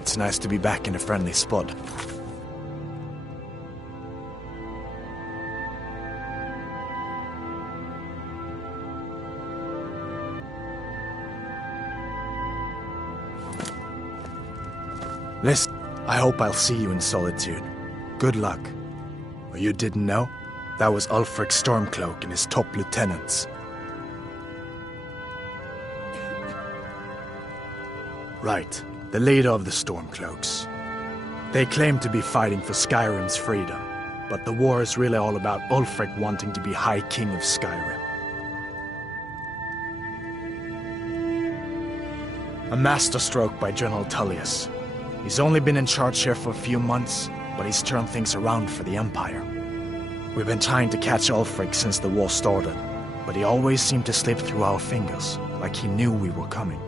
It's nice to be back in a friendly spot. Listen, I hope I'll see you in Solitude. Good luck. Or you didn't know? That was Ulfric Stormcloak and his top lieutenants. Right, the leader of the Stormcloaks. They claim to be fighting for Skyrim's freedom, but the war is really all about Ulfric wanting to be High King of Skyrim. A masterstroke by General Tullius. He's only been in charge here for a few months, but he's turned things around for the Empire. We've been trying to catch Ulfric since the war started, but he always seemed to slip through our fingers, like he knew we were coming.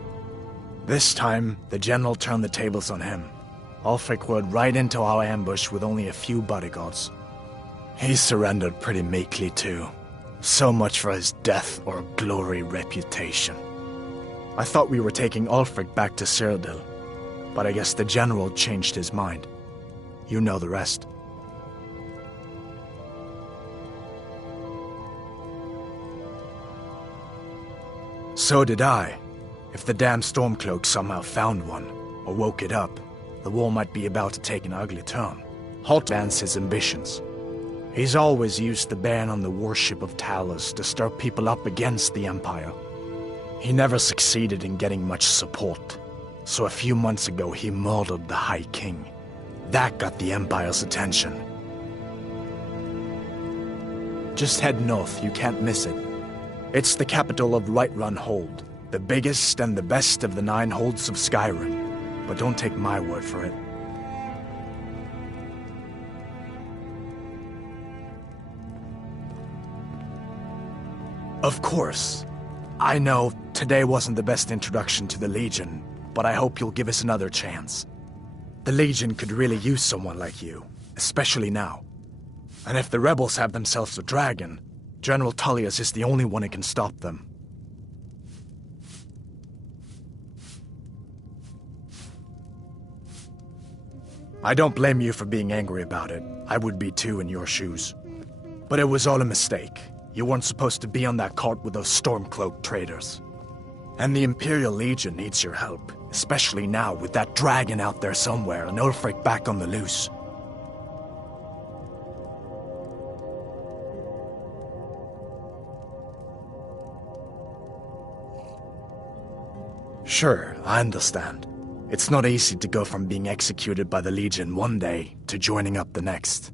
This time, the general turned the tables on him. Ulfric rode right into our ambush with only a few bodyguards. He surrendered pretty meekly too. So much for his death or glory reputation. I thought we were taking Ulfric back to Cyrodiil, but I guess the general changed his mind. You know the rest. So did I. If the damn Stormcloak somehow found one, or woke it up, the war might be about to take an ugly turn. Halt bans his ambitions. He's always used the ban on the worship of Talos to stir people up against the Empire. He never succeeded in getting much support. So a few months ago he murdered the High King. That got the Empire's attention. Just head north, you can't miss it. It's the capital of Whiterun Hold, the biggest and the best of the 9 holds of Skyrim. But don't take my word for it. Of course. I know today wasn't the best introduction to the Legion, but I hope you'll give us another chance. The Legion could really use someone like you, especially now. And if the rebels have themselves a dragon, General Tullius is the only one who can stop them. I don't blame you for being angry about it. I would be too in your shoes. But it was all a mistake. You weren't supposed to be on that cart with those Stormcloak traitors. And the Imperial Legion needs your help, especially now with that dragon out there somewhere and Ulfric back on the loose. Sure, I understand. It's not easy to go from being executed by the Legion one day to joining up the next.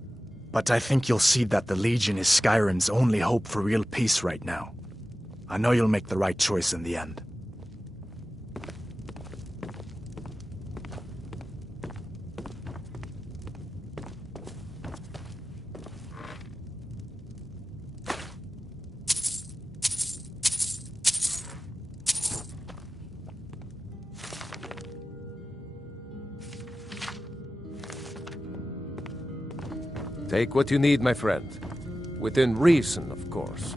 But I think you'll see that the Legion is Skyrim's only hope for real peace right now. I know you'll make the right choice in the end. Take what you need, my friend. Within reason, of course.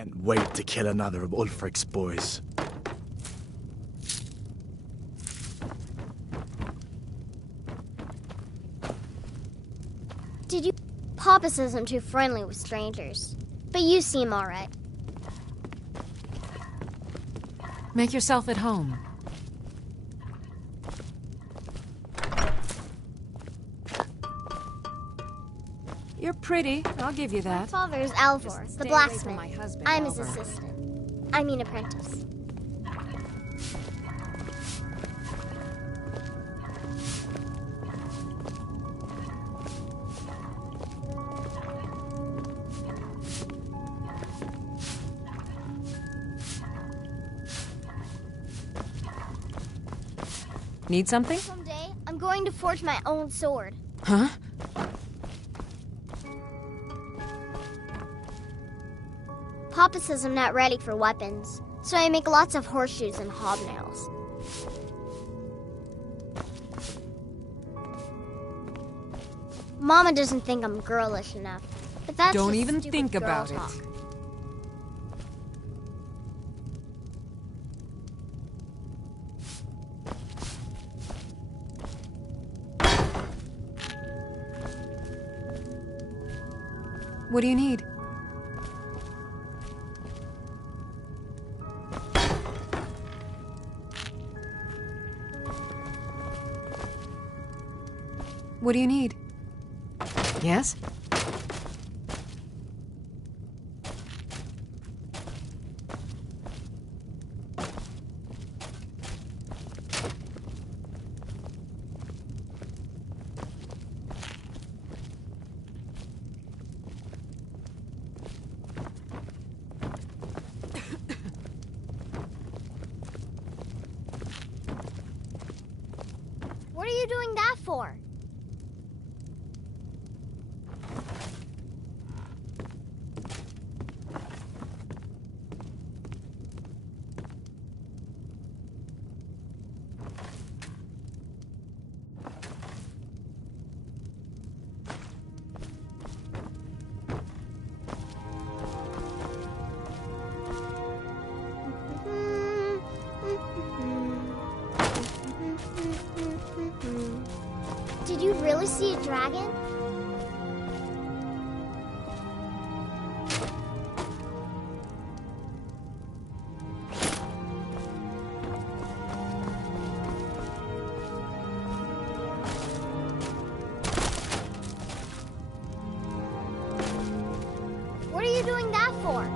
And wait to kill another of Ulfric's boys. Did you... Papa says I'm too friendly with strangers. But you seem alright. Make yourself at home. You're pretty, I'll give you My that. father is Alvor, the Stay away from blacksmith. my husband, I'm his Alvar. assistant. I mean apprentice. Need something? Someday, I'm going to forge my own sword. Huh? Papa says I'm not ready for weapons, so I make lots of horseshoes and hobnails. Mama doesn't think I'm girlish enough, but that's Don't just even stupid think girl about talk. it. What do you need? What do you need? Yes? What are you doing that for? Did you really see a dragon? What are you doing that for?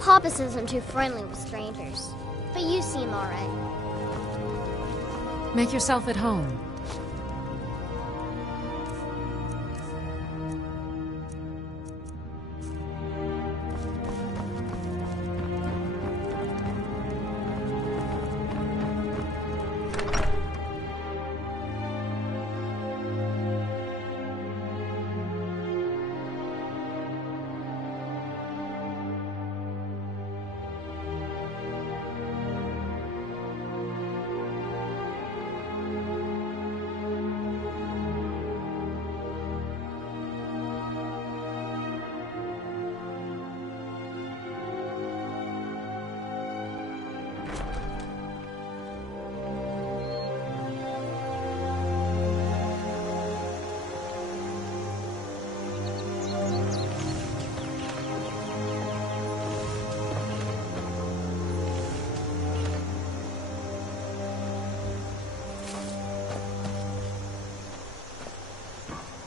Papa says I'm too friendly with strangers, but you seem alright. Make yourself at home.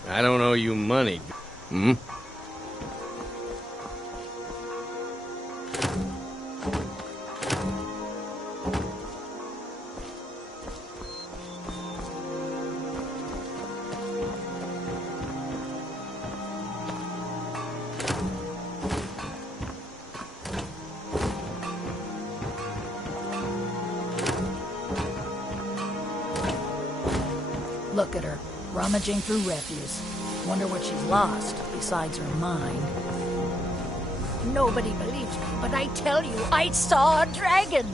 I don't owe you money. Hmm? Look at her, rummaging through refuse. Wonder what she's lost, besides her mind. Nobody believes me, but I tell you, I saw a dragon!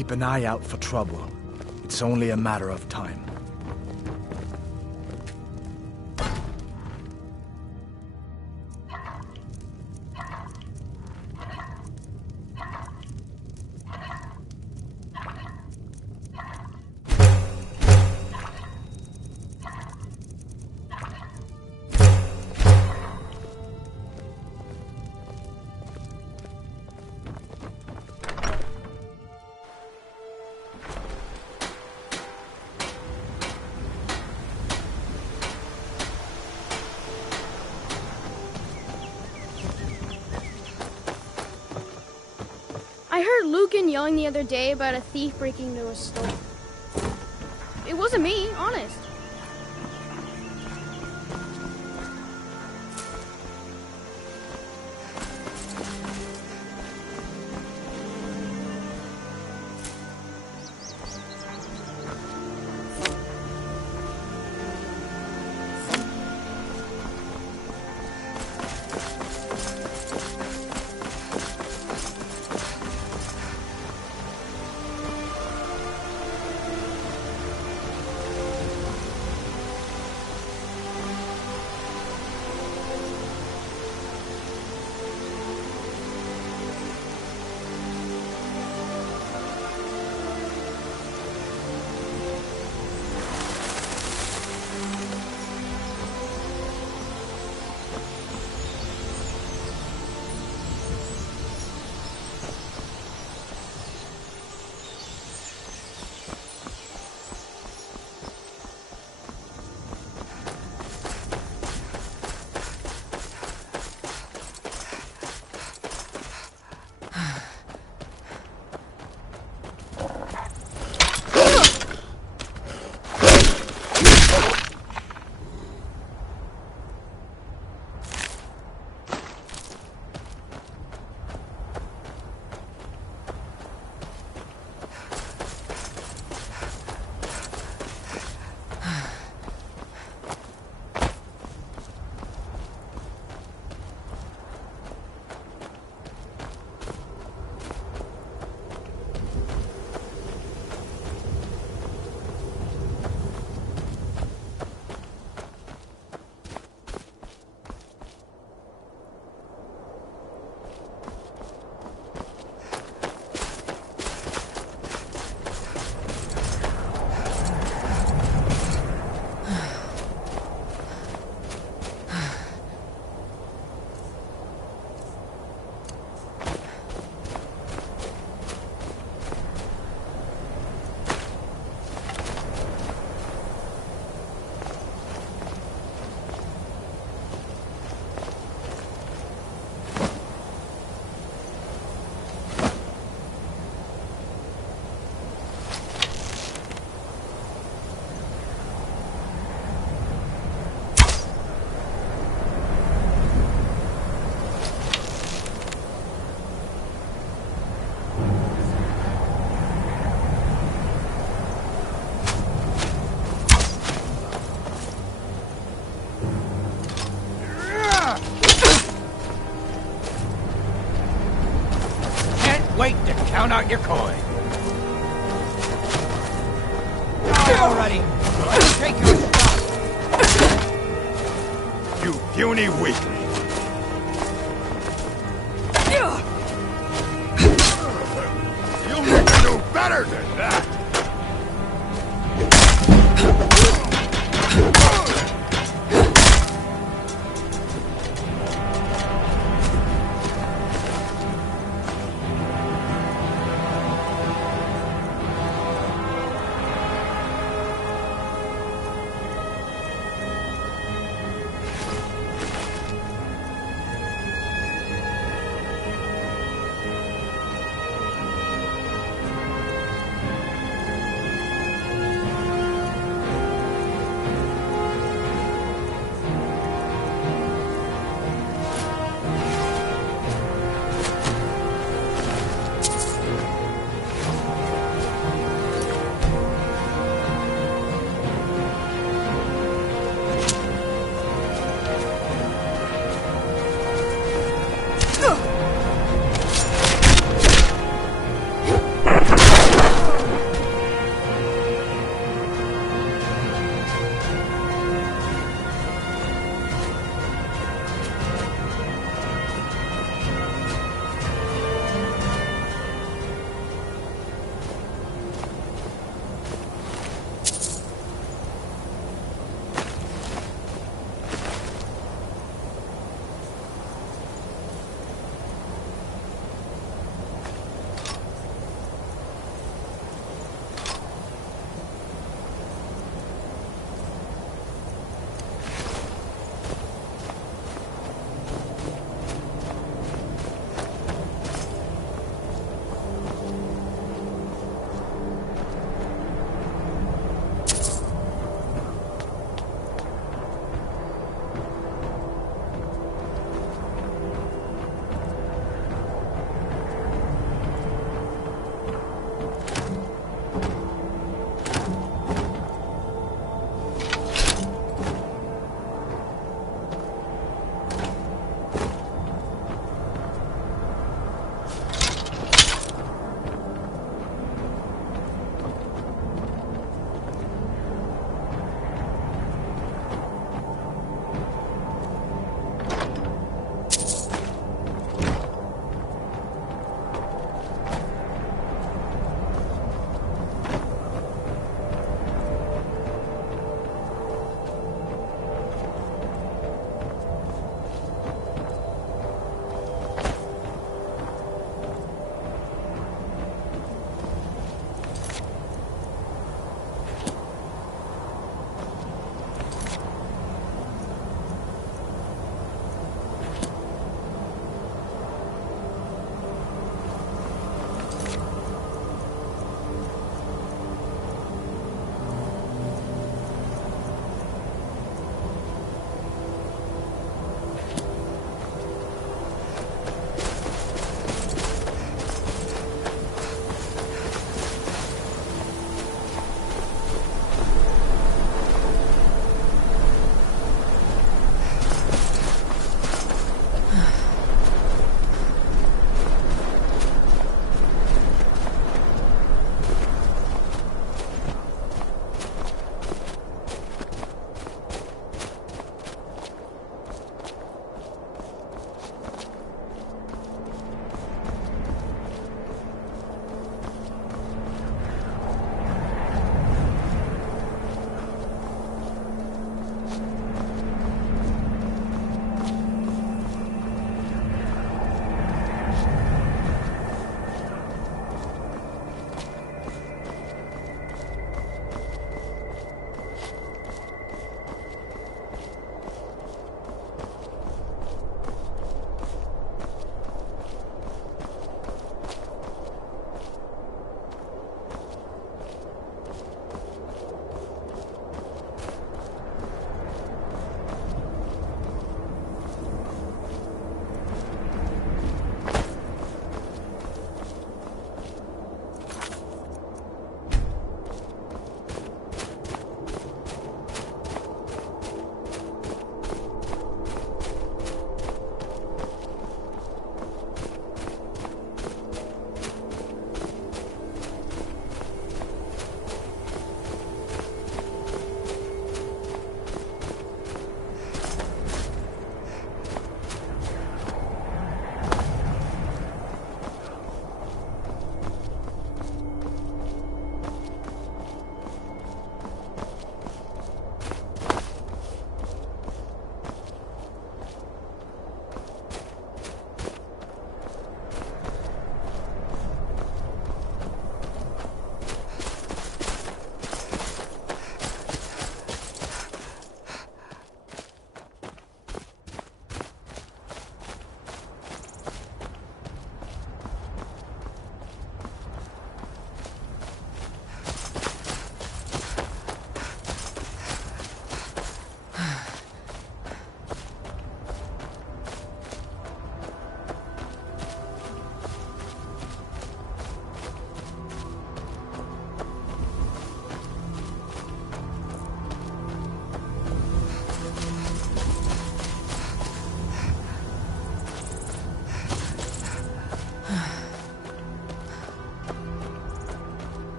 keep an eye out for trouble. It's only a matter of time. I heard Lucan yelling the other day about a thief breaking into a store. It wasn't me, honest. Wait to count out your coin. Alrighty, let's take your shot. You puny weakling. You'll need to do better than that.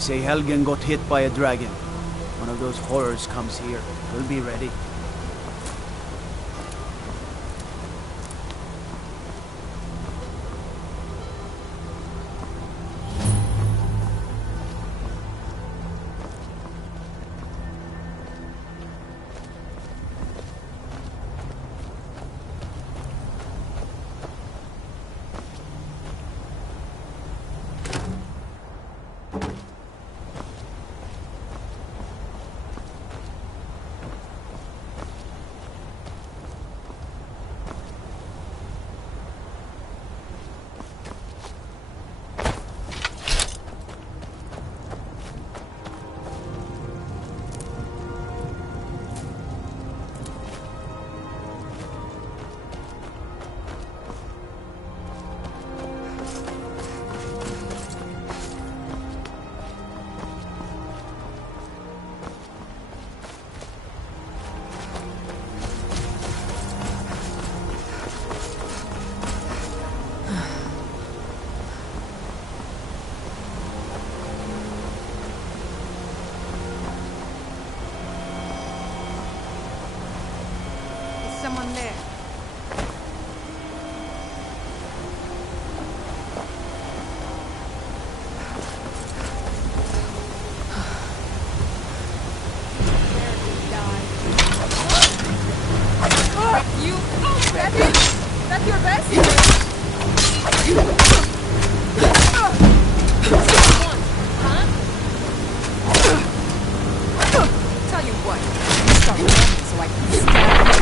say Helgen got hit by a dragon. One of those horrors comes here. We'll be ready. Someone there. You... That's it? That's your best? Tell you what, start running so I can stab you.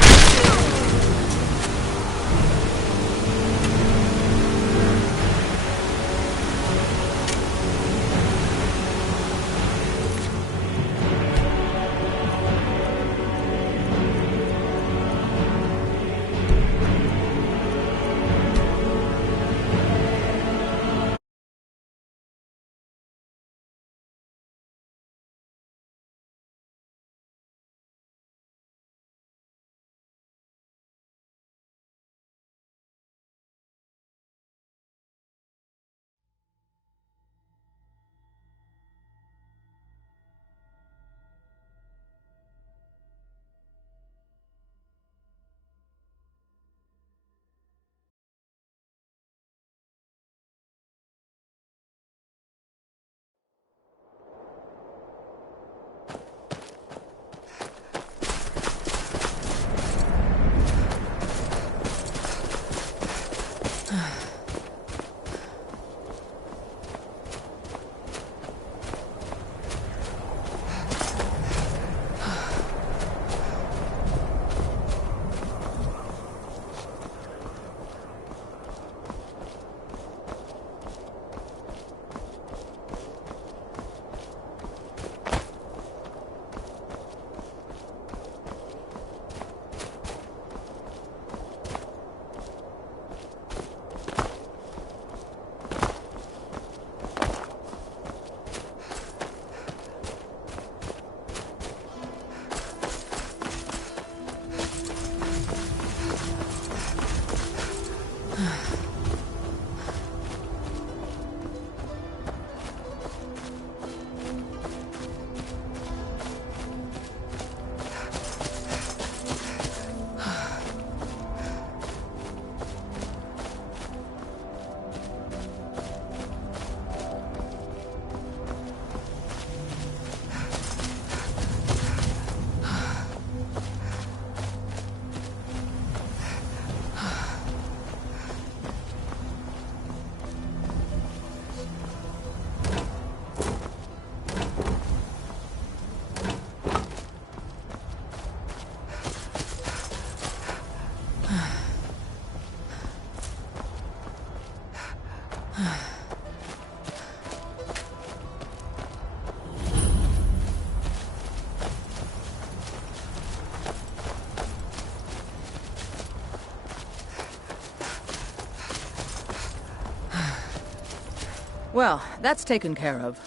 Well, that's taken care of.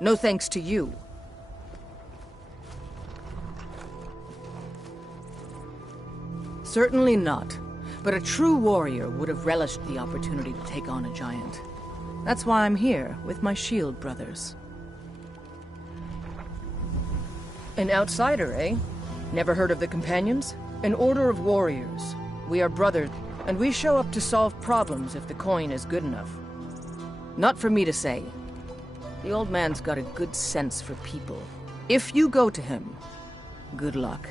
No thanks to you. Certainly not. But a true warrior would have relished the opportunity to take on a giant. That's why I'm here, with my shield brothers. An outsider, eh? Never heard of the Companions? An order of warriors. We are brothers, and we show up to solve problems if the coin is good enough. Not for me to say. The old man's got a good sense for people. If you go to him, good luck.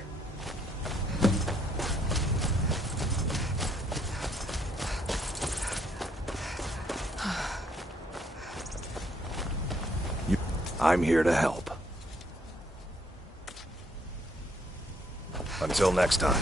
I'm here to help. Until next time.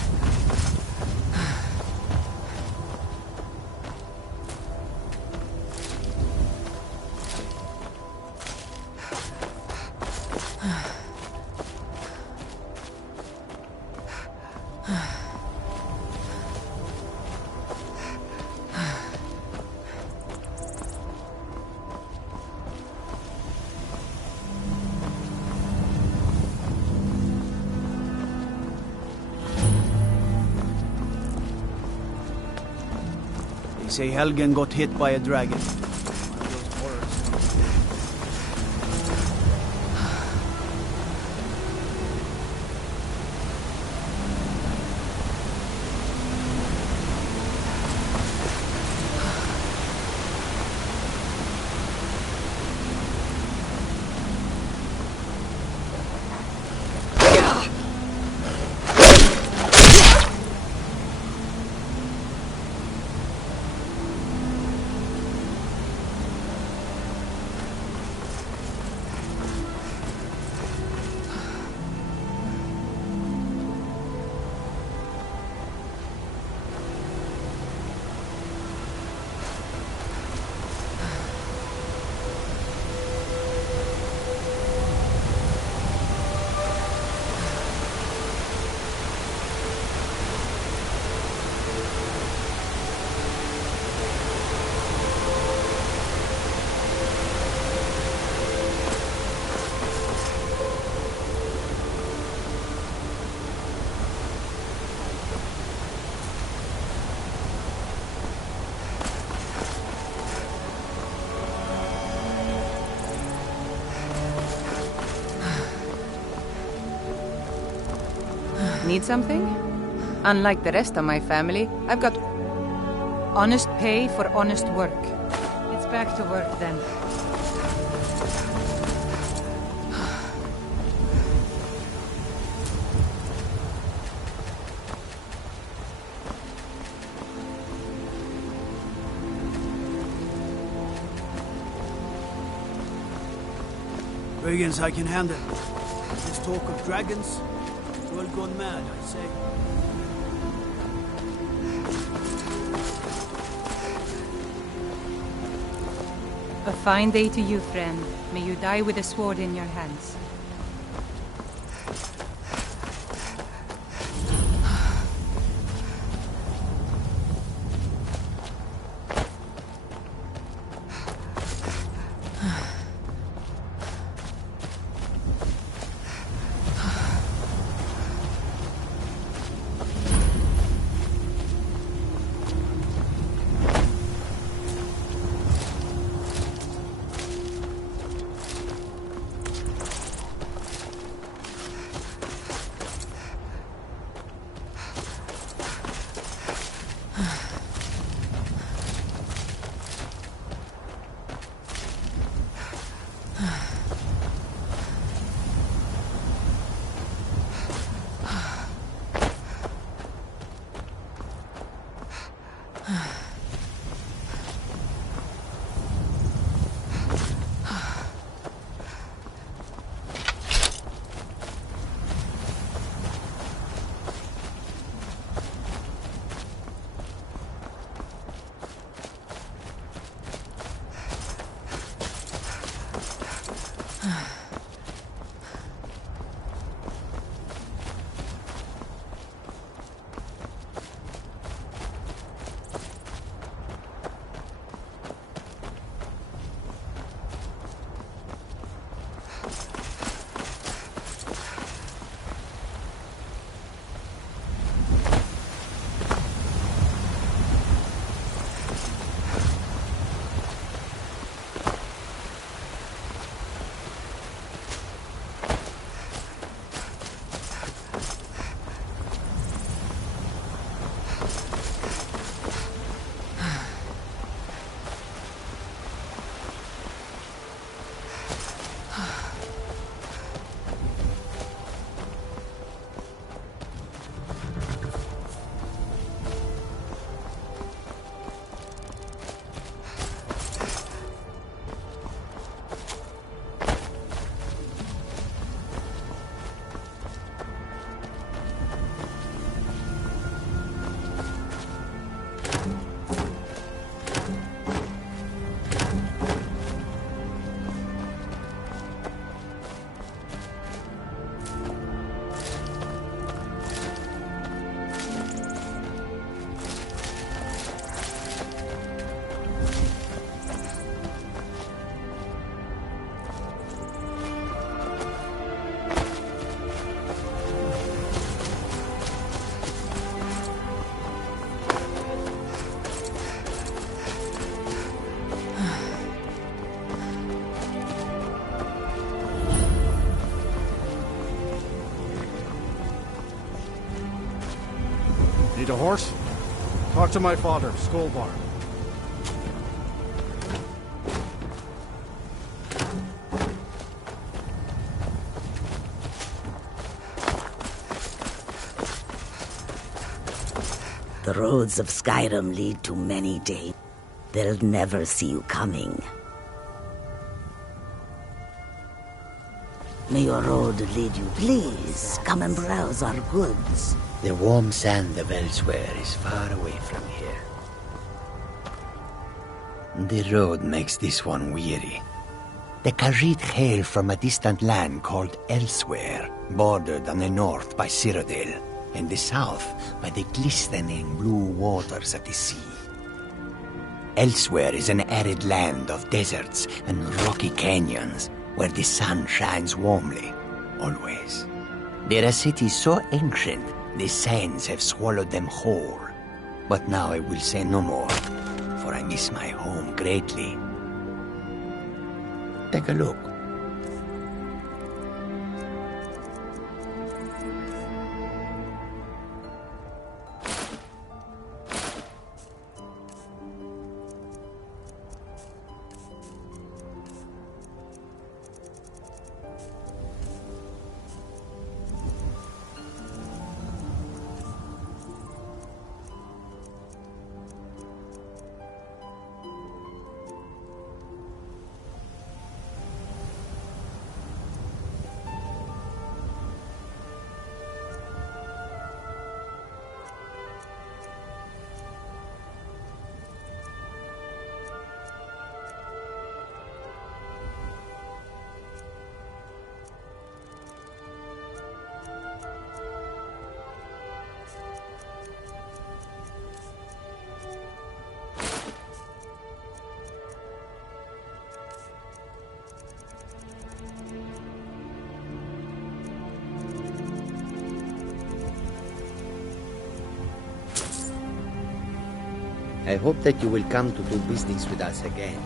They say Helgen got hit by a dragon. One of those horrors. Need something? Unlike the rest of my family, I've got honest pay for honest work. It's back to work then. Brigands I can handle. This talk of dragons, world gone mad, I say. A fine day to you, friend. May you die with a sword in your hands. Need a horse? Talk to my father, Skolvar. The roads of Skyrim lead to many dangers. They'll never see you coming. May your road lead you. Please, come and browse our goods. The warm sand of elsewhere is far away from here. The road makes this one weary. The Khajiit hail from a distant land called Elsewhere, bordered on the north by Cyrodiil, and the south by the glistening blue waters of the sea. Elsewhere is an arid land of deserts and rocky canyons, where the sun shines warmly, always. There are cities so ancient, the sands have swallowed them whole. But now I will say no more, for I miss my home greatly. Take a look. I hope that you will come to do business with us again.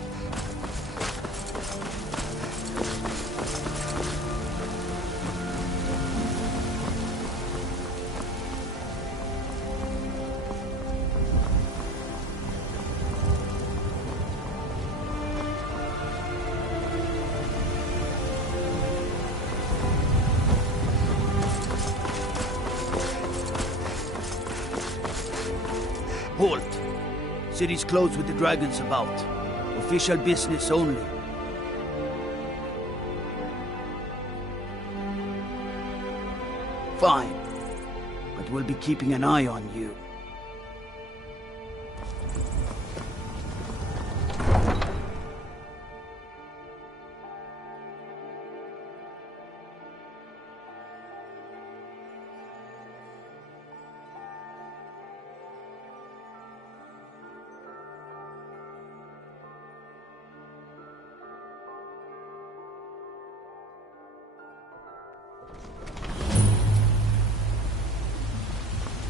Halt! City's closed with the dragons about. Official business only. Fine. But we'll be keeping an eye on you.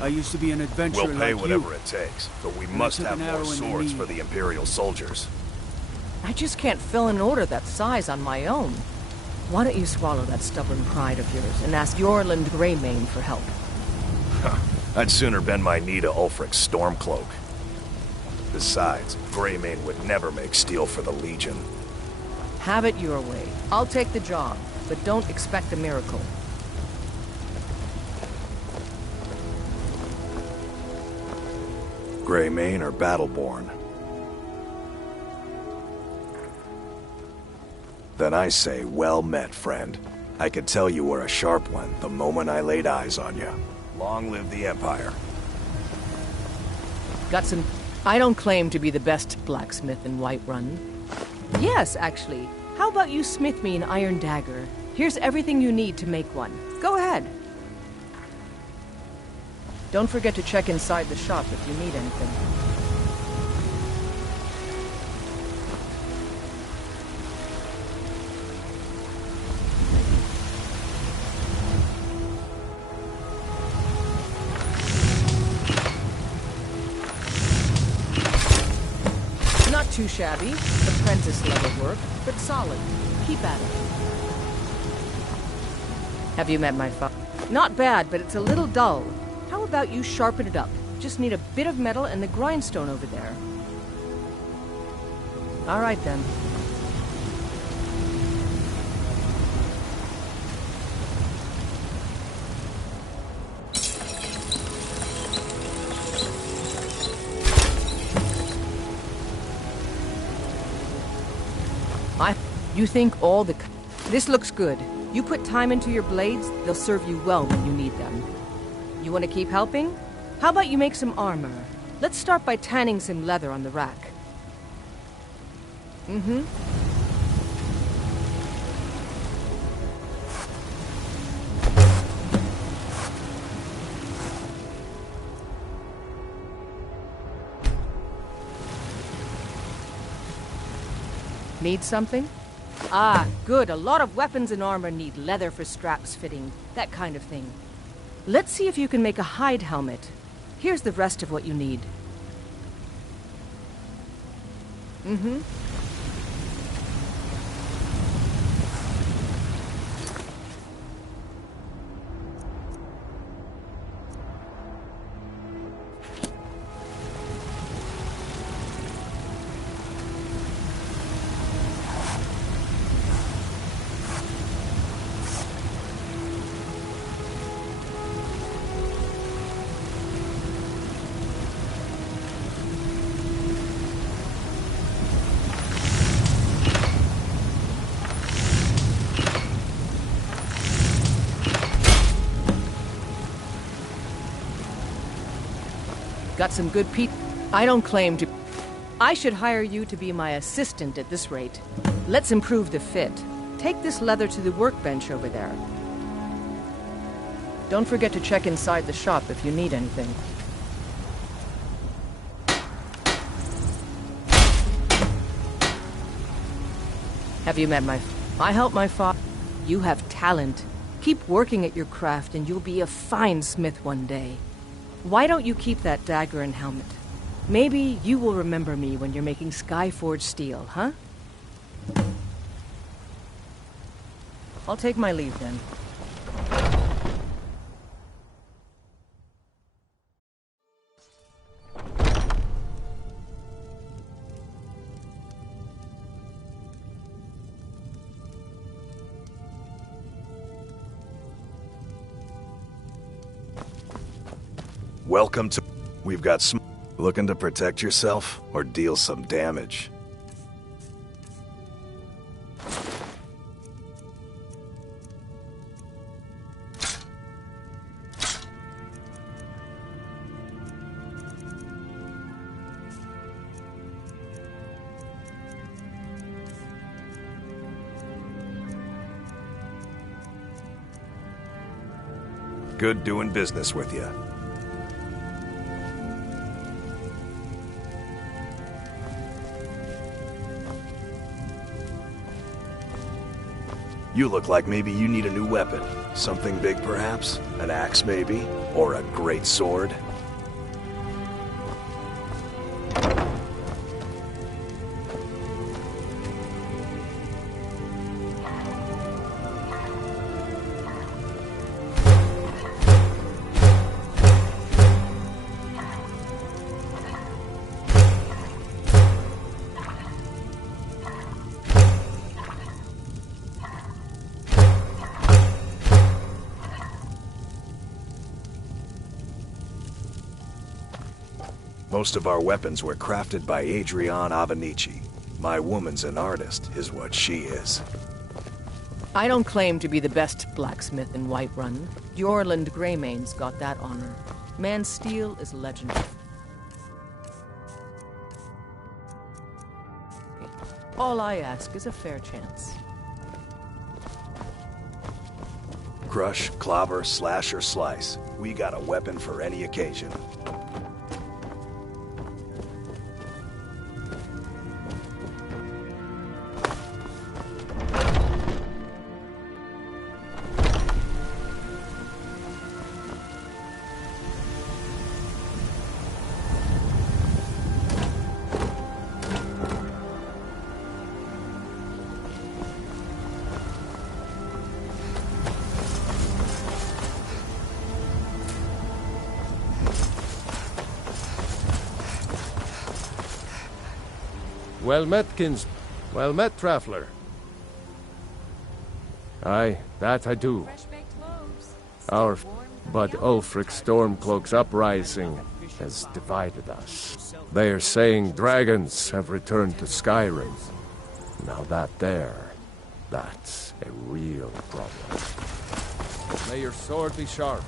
I used to be an adventurer We'll pay like whatever you. it takes, but we And I must took have an more arrow in the swords knee. for the Imperial soldiers. I just can't fill an order that size on my own. Why don't you swallow that stubborn pride of yours and ask Yorland Greymane for help? I'd sooner bend my knee to Ulfric's Stormcloak. Besides, Greymane would never make steel for the Legion. Have it your way. I'll take the job, but don't expect a miracle. Greymane or Battleborn? Then I say, well met, friend. I could tell you were a sharp one the moment I laid eyes on you. Long live the Empire. Got some... I don't claim to be the best blacksmith in Whiterun. Yes, actually. How about you smith me an iron dagger? Here's everything you need to make one. Go ahead. Don't forget to check inside the shop if you need anything. Not too shabby. Apprentice level work, but solid. Keep at it. Have you met my father? Not bad, but it's a little dull. How about you sharpen it up? Just need a bit of metal and the grindstone over there. All right, then. You think all the... This looks good. You put time into your blades, they'll serve you well when you need them. You want to keep helping? How about you make some armor? Let's start by tanning some leather on the rack. Mm-hmm. Need something? Ah, good. A lot of weapons and armor need leather for straps fitting, that kind of thing. Let's see if you can make a hide helmet. Here's the rest of what you need. Mm-hmm. Got some good peat. I don't claim to... I should hire you to be my assistant at this rate. Let's improve the fit. Take this leather to the workbench over there. Don't forget to check inside the shop if you need anything. Have you met my... I help my father. You have talent. Keep working at your craft and you'll be a fine smith one day. Why don't you keep that dagger and helmet? Maybe you will remember me when you're making Skyforged steel, huh? I'll take my leave then. Welcome to... We've got some... Looking to protect yourself or deal some damage? Good doing business with you. You look like maybe you need a new weapon. Something big, perhaps? An axe, maybe? Or a great sword? Most of our weapons were crafted by Adrienne Avenici. My woman's an artist, is what she is. I don't claim to be the best blacksmith in Whiterun. Jorland Greymane's got that honor. Man's steel is legendary. All I ask is a fair chance. Crush, clobber, slash, or slice. We got a weapon for any occasion. Well met, Well met, traveler. Aye, that I do. But Ulfric's Stormcloak's uprising has divided us. They are saying dragons have returned to Skyrim. Now that's a real problem. May your sword be sharp,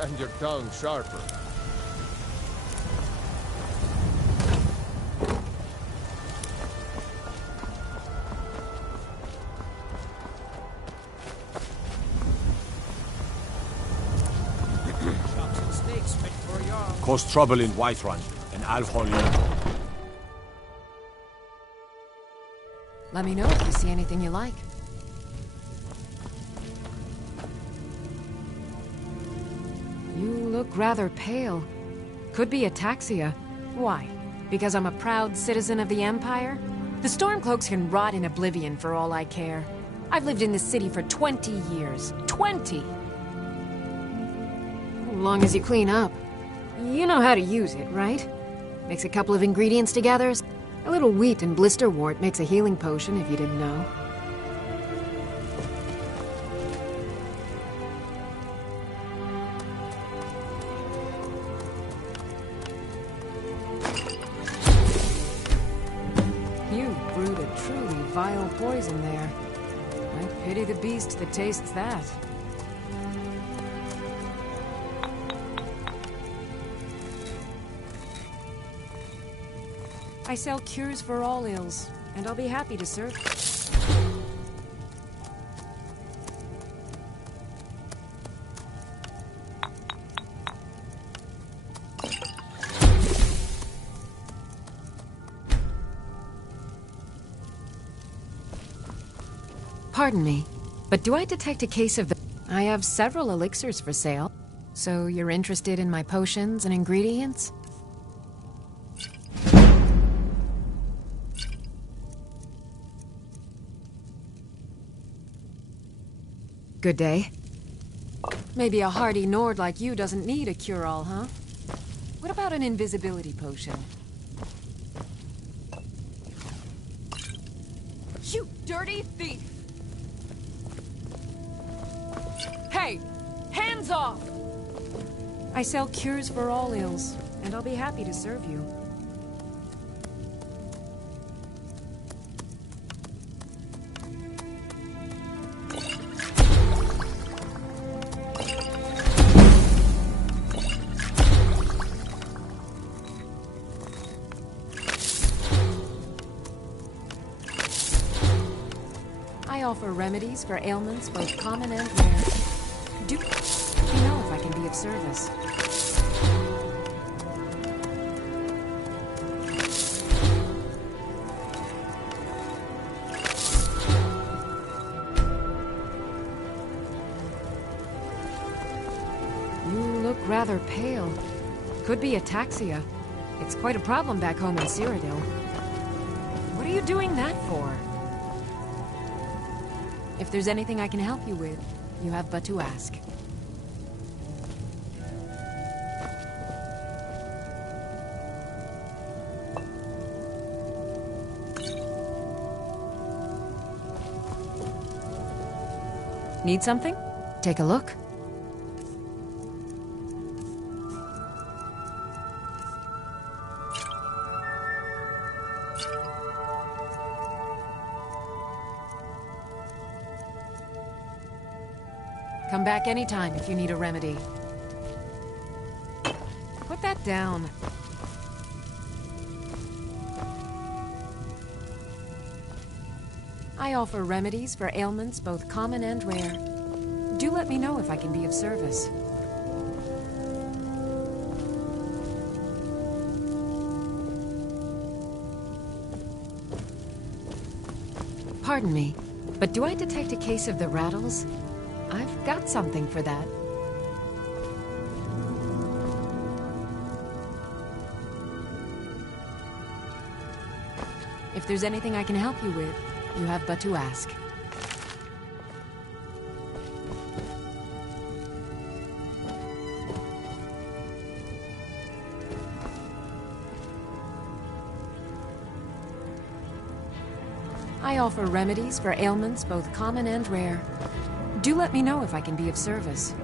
and your tongue sharper. Cause trouble in Whiterun, and I'll haul you. Let me know if you see anything you like. You look rather pale. Could be ataxia. Why? Because I'm a proud citizen of the Empire? The Stormcloaks can rot in oblivion for all I care. I've lived in this city for 20 years. 20! As long as you clean up. You know how to use it, right? Mix a couple of ingredients together. A little wheat and blisterwort makes a healing potion, if you didn't know. You brewed a truly vile poison there. I pity the beast that tastes that. I sell cures for all ills, and I'll be happy to serve. Pardon me, but do I detect a case of the... I have several elixirs for sale. So you're interested in my potions and ingredients? Good day. Maybe a hardy Nord like you doesn't need a cure-all, huh? What about an invisibility potion? You dirty thief! Hey! Hands off! I sell cures for all ills, and I'll be happy to serve you. I offer remedies for ailments both common and rare. Do let me know if I can be of service. You look rather pale. Could be ataxia. It's quite a problem back home in Cyrodiil. What are you doing that for? If there's anything I can help you with, you have but to ask. Need something? Take a look. Come back anytime if you need a remedy. Put that down. I offer remedies for ailments both common and rare. Do let me know if I can be of service. Pardon me, but do I detect a case of the rattles? I've got something for that. If there's anything I can help you with, you have but to ask. I offer remedies for ailments both common and rare. Do let me know if I can be of service.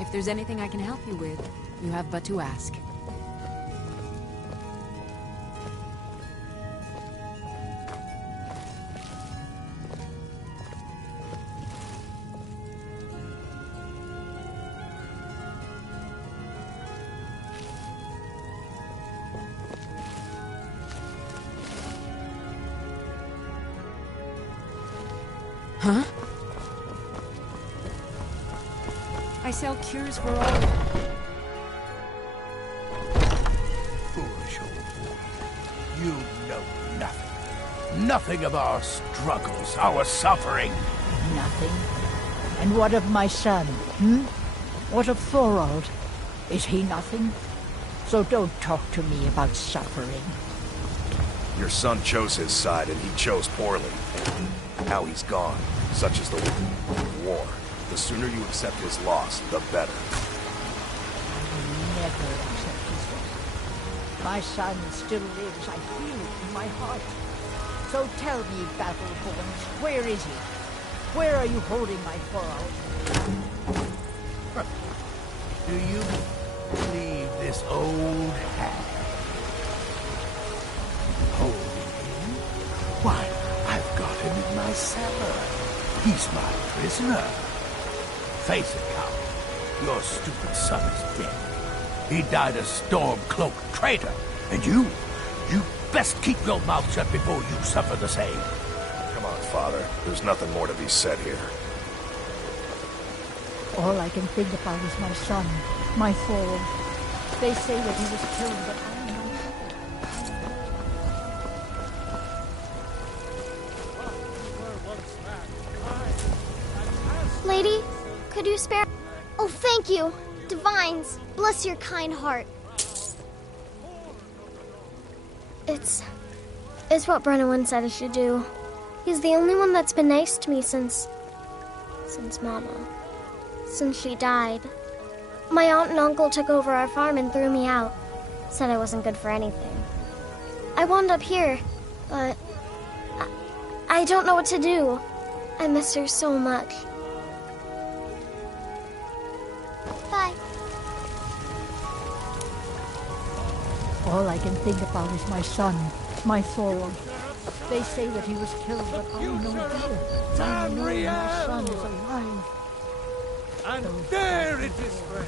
If there's anything I can help you with, you have but to ask. Huh? I sell cures for all. Foolish old boy. You know nothing. Nothing of our struggles, our suffering. Nothing? And what of my son, What of Thorald? Is he nothing? So don't talk to me about suffering. Your son chose his side, and he chose poorly. Now he's gone. Such is the war. The sooner you accept his loss, the better. I will never accept his death. My son still lives. I feel it in my heart. So tell me, Battlehorns, where is he? Where are you holding my Thorald? Do you believe this old hag? Holding him? Why, I've got him in my cellar. He's my prisoner. Face it, coward. Your stupid son is dead. He died a Stormcloak traitor. And you best keep your mouth shut before you suffer the same. Come on, Father. There's nothing more to be said here. All I can think about is my son, my Thorald. They say that he was killed, but I know. Lady, could you spare... Oh, thank you. Divines, bless your kind heart. It's what Brennan said I should do. He's the only one that's been nice to me since Mama. Since she died. My aunt and uncle took over our farm and threw me out. Said I wasn't good for anything. I wound up here, but I don't know what to do. I miss her so much. Bye. All I can think about is my son, my Thorald. They say that he was killed, but I know better. I know my son is alive. And there it is, friend.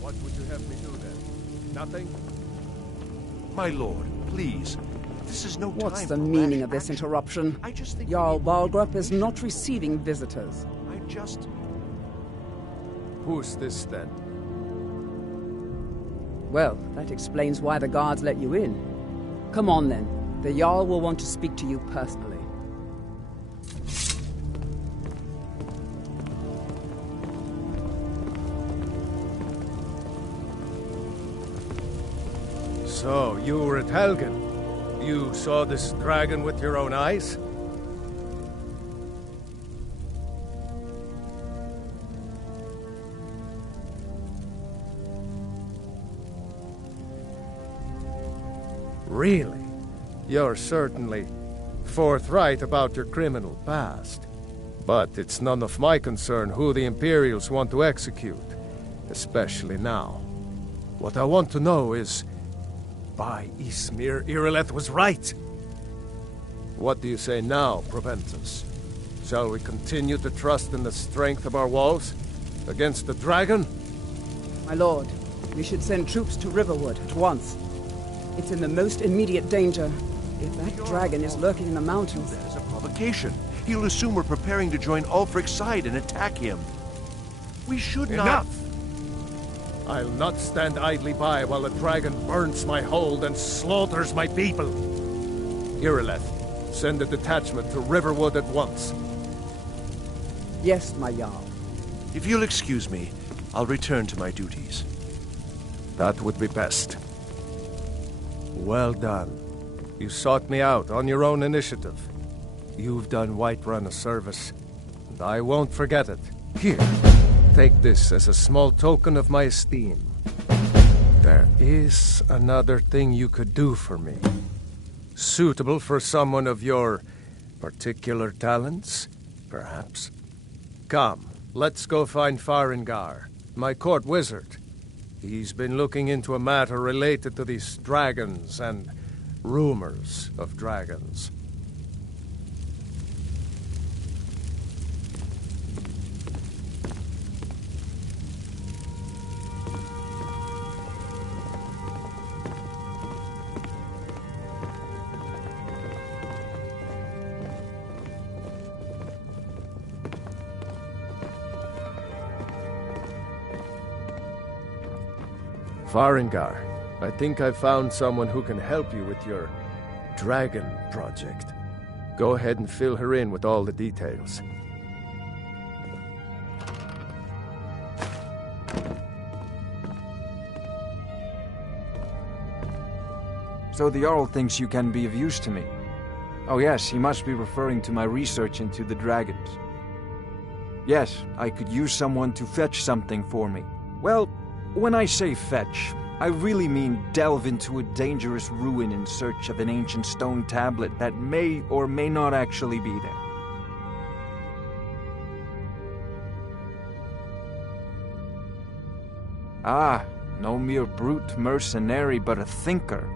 What would you have me do then? Nothing? My lord, please. This is no time. What's the meaning of this interruption? Jarl Balgrup is not receiving visitors. I just who's this then? Well, that explains why the guards let you in. Come on then. The Jarl will want to speak to you personally. So, you were at Helgen. You saw this dragon with your own eyes? Really? You're certainly forthright about your criminal past. But it's none of my concern who the Imperials want to execute, especially now. What I want to know is, by Ysmir, Irileth was right. What do you say now, Proventus? Shall we continue to trust in the strength of our walls against the dragon? My lord, we should send troops to Riverwood at once. It's in the most immediate danger. If that dragon is lurking in the mountains... That is a provocation. He'll assume we're preparing to join Ulfric's side and attack him. We should not... Enough! I'll not stand idly by while the dragon burns my hold and slaughters my people. Irileth, send a detachment to Riverwood at once. Yes, my Jarl. If you'll excuse me, I'll return to my duties. That would be best. Well done. You sought me out on your own initiative. You've done Whiterun a service, and I won't forget it. Here, take this as a small token of my esteem. There is another thing you could do for me. Suitable for someone of your particular talents, perhaps. Come, let's go find Farengar, my court wizard. He's been looking into a matter related to these dragons and rumors of dragons. Farengar, I think I've found someone who can help you with your dragon project. Go ahead and fill her in with all the details. So the Jarl thinks you can be of use to me. Oh yes, he must be referring to my research into the dragons. Yes, I could use someone to fetch something for me. Well, when I say fetch, I really mean delve into a dangerous ruin in search of an ancient stone tablet that may or may not actually be there. Ah, no mere brute mercenary, but a thinker.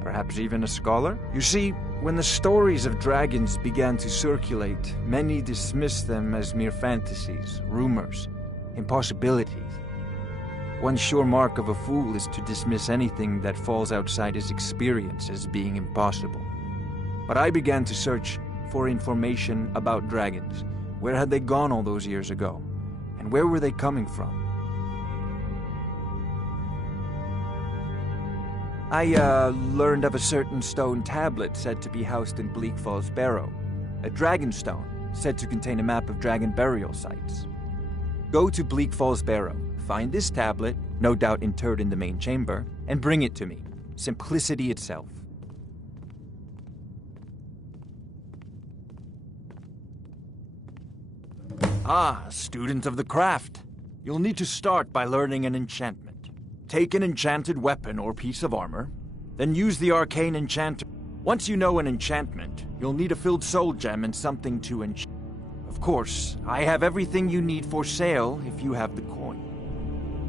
Perhaps even a scholar? You see, when the stories of dragons began to circulate, many dismissed them as mere fantasies, rumors, impossibilities. One sure mark of a fool is to dismiss anything that falls outside his experience as being impossible. But I began to search for information about dragons. Where had they gone all those years ago? And where were they coming from? I learned of a certain stone tablet said to be housed in Bleak Falls Barrow. A dragon stone said to contain a map of dragon burial sites. Go to Bleak Falls Barrow, find this tablet, no doubt interred in the main chamber, and bring it to me. Simplicity itself. Ah, student of the craft. You'll need to start by learning an enchantment. Take an enchanted weapon or piece of armor, then use the arcane enchanter. Once you know an enchantment, you'll need a filled soul gem and something to enchant. Of course, I have everything you need for sale if you have the coin.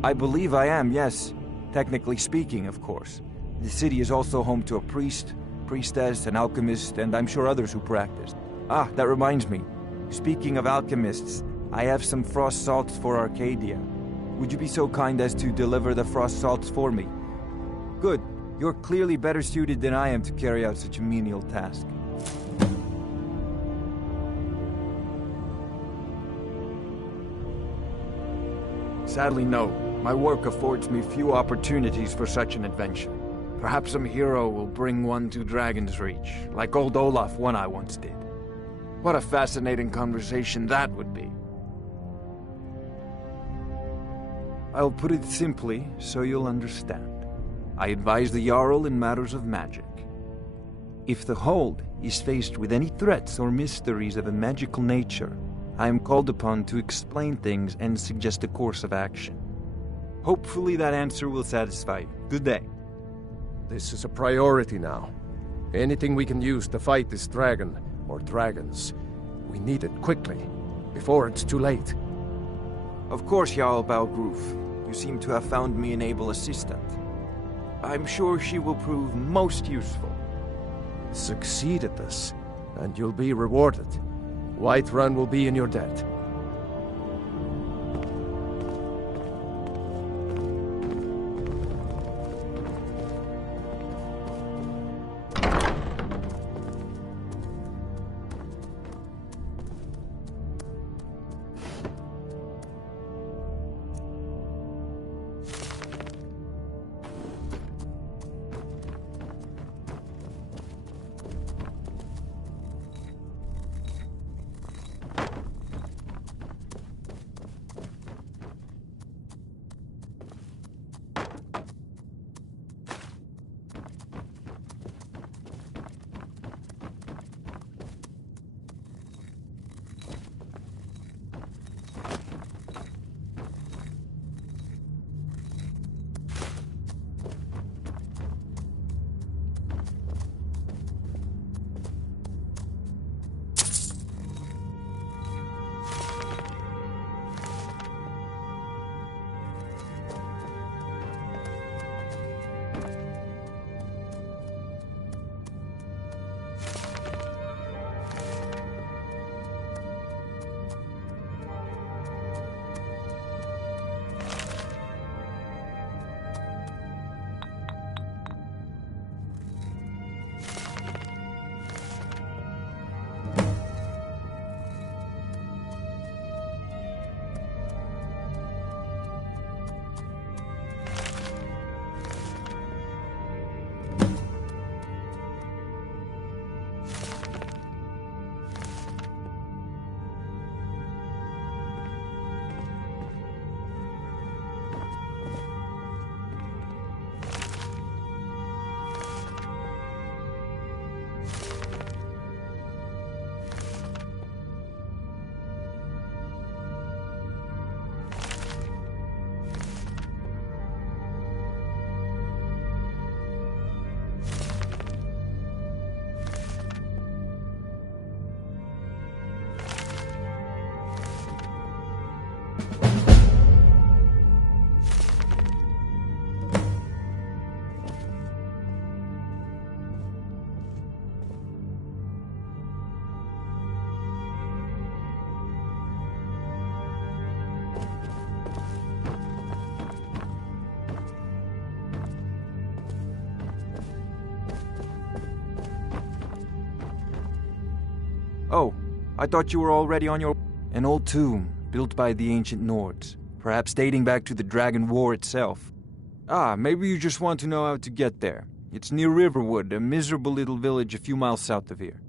I believe I am, yes. Technically speaking, of course. The city is also home to a priest, priestess, an alchemist, and I'm sure others who practice. Ah, that reminds me. Speaking of alchemists, I have some frost salts for Arcadia. Would you be so kind as to deliver the frost salts for me? Good. You're clearly better suited than I am to carry out such a menial task. Sadly, no. My work affords me few opportunities for such an adventure. Perhaps some hero will bring one to Dragon's Reach, like old Olaf one I once did. What a fascinating conversation that would be. I'll put it simply so you'll understand. I advise the Jarl in matters of magic. If the Hold is faced with any threats or mysteries of a magical nature, I am called upon to explain things and suggest a course of action. Hopefully that answer will satisfy you. Good day. This is a priority now. Anything we can use to fight this dragon, or dragons, we need it quickly, before it's too late. Of course, Jarl Balgruf. You seem to have found me an able assistant. I'm sure she will prove most useful. Succeed at this, and you'll be rewarded. Whiterun will be in your debt. Oh, I thought you were already on your... An old tomb, built by the ancient Nords, perhaps dating back to the Dragon War itself. Ah, maybe you just want to know how to get there. It's near Riverwood, a miserable little village a few miles south of here.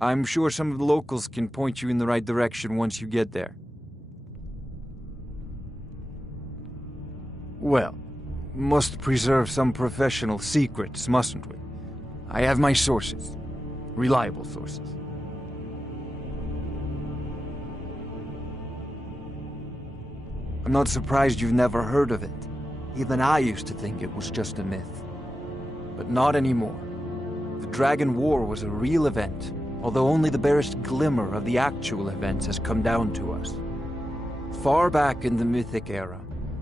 I'm sure some of the locals can point you in the right direction once you get there. Well, must preserve some professional secrets, mustn't we? I have my sources. Reliable sources. I'm not surprised you've never heard of it. Even I used to think it was just a myth. But not anymore. The Dragon War was a real event, although only the barest glimmer of the actual events has come down to us. Far back in the Mythic era,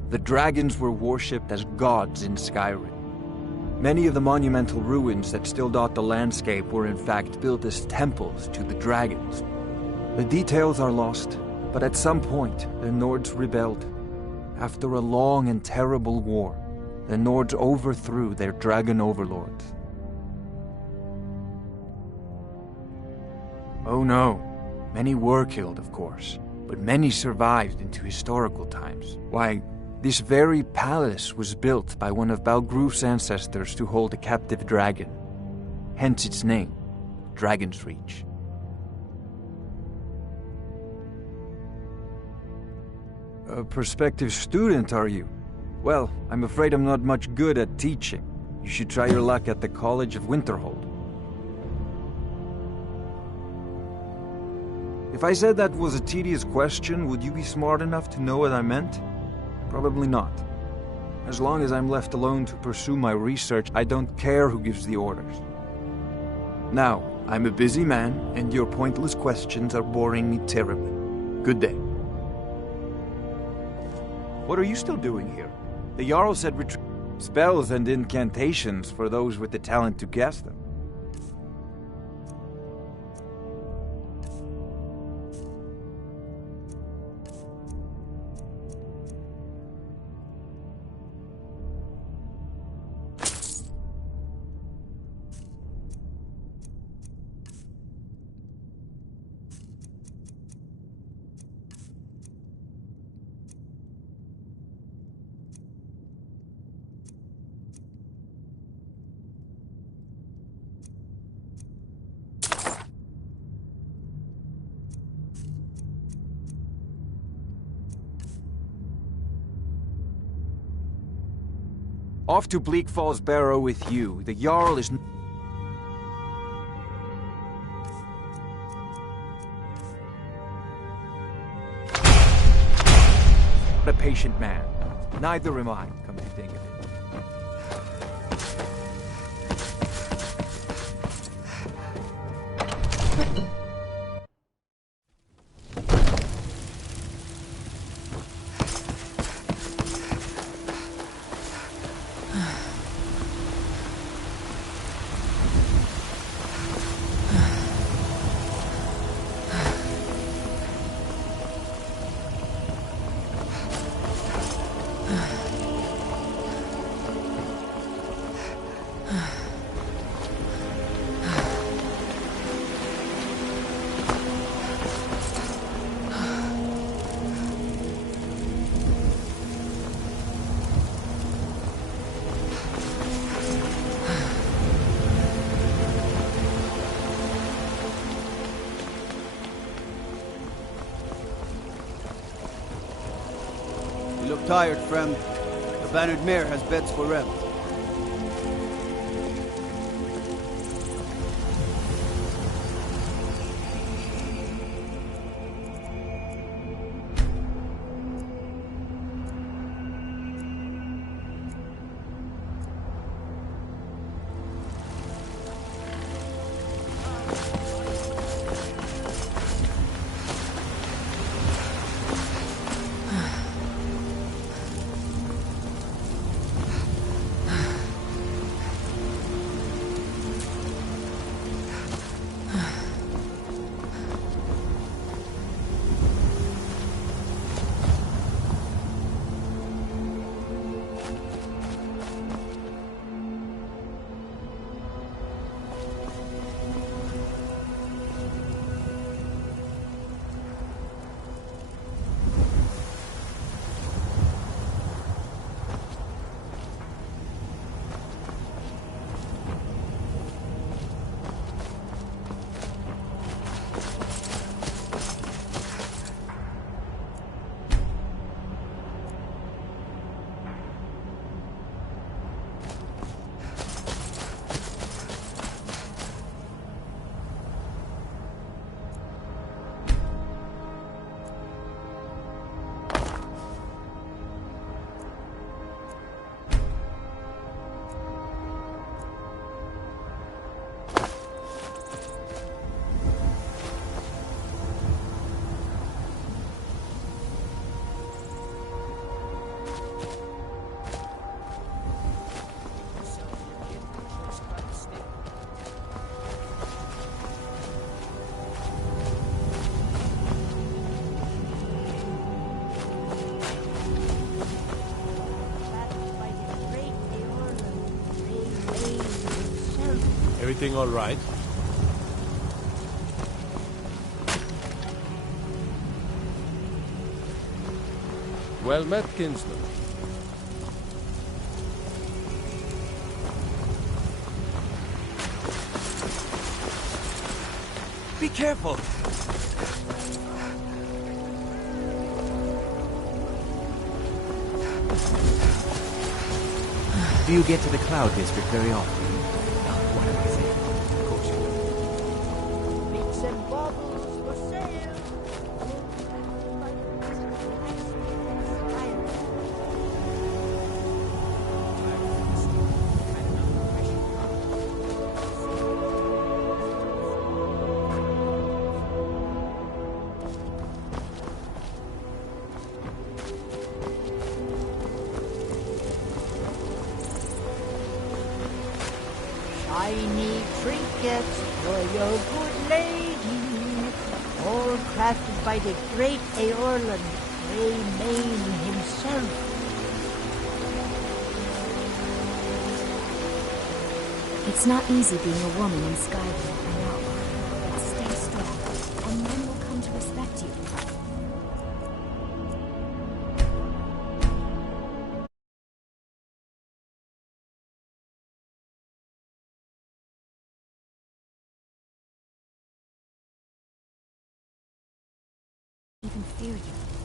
the dragons were worshipped as gods in Skyrim. Many of the monumental ruins that still dot the landscape were in fact built as temples to the dragons. The details are lost, but at some point, the Nords rebelled. After a long and terrible war, the Nords overthrew their dragon overlords. Oh no, many were killed, of course, but many survived into historical times. Why, This very palace was built by one of Balgruf's ancestors to hold a captive dragon. Hence its name, Dragon's Reach. A prospective student, are you? Well, I'm afraid I'm not much good at teaching. You should try your luck at the College of Winterhold. If I said that was a tedious question, would you be smart enough to know what I meant? Probably not. As long as I'm left alone to pursue my research, I don't care who gives the orders. Now, I'm a busy man, and your pointless questions are boring me terribly. Good day. What are you still doing here? The Jarl said spells and incantations for those with the talent to cast them. Off to Bleak Falls Barrow with you. The Jarl is... a patient man. Neither am I, come to think of it. You look tired, friend. The Bannered Mare has beds for rent. Everything all right? Well met, kinsman. careful! Do you get to the Cloud District very often? Bits and baubles for sale. Shiny trinkets for your good lady, all crafted by the great Aorlan, Greymane himself. It's not easy being a woman in Skyrim, I know. But stay strong, and men will come to respect you. Even fear you.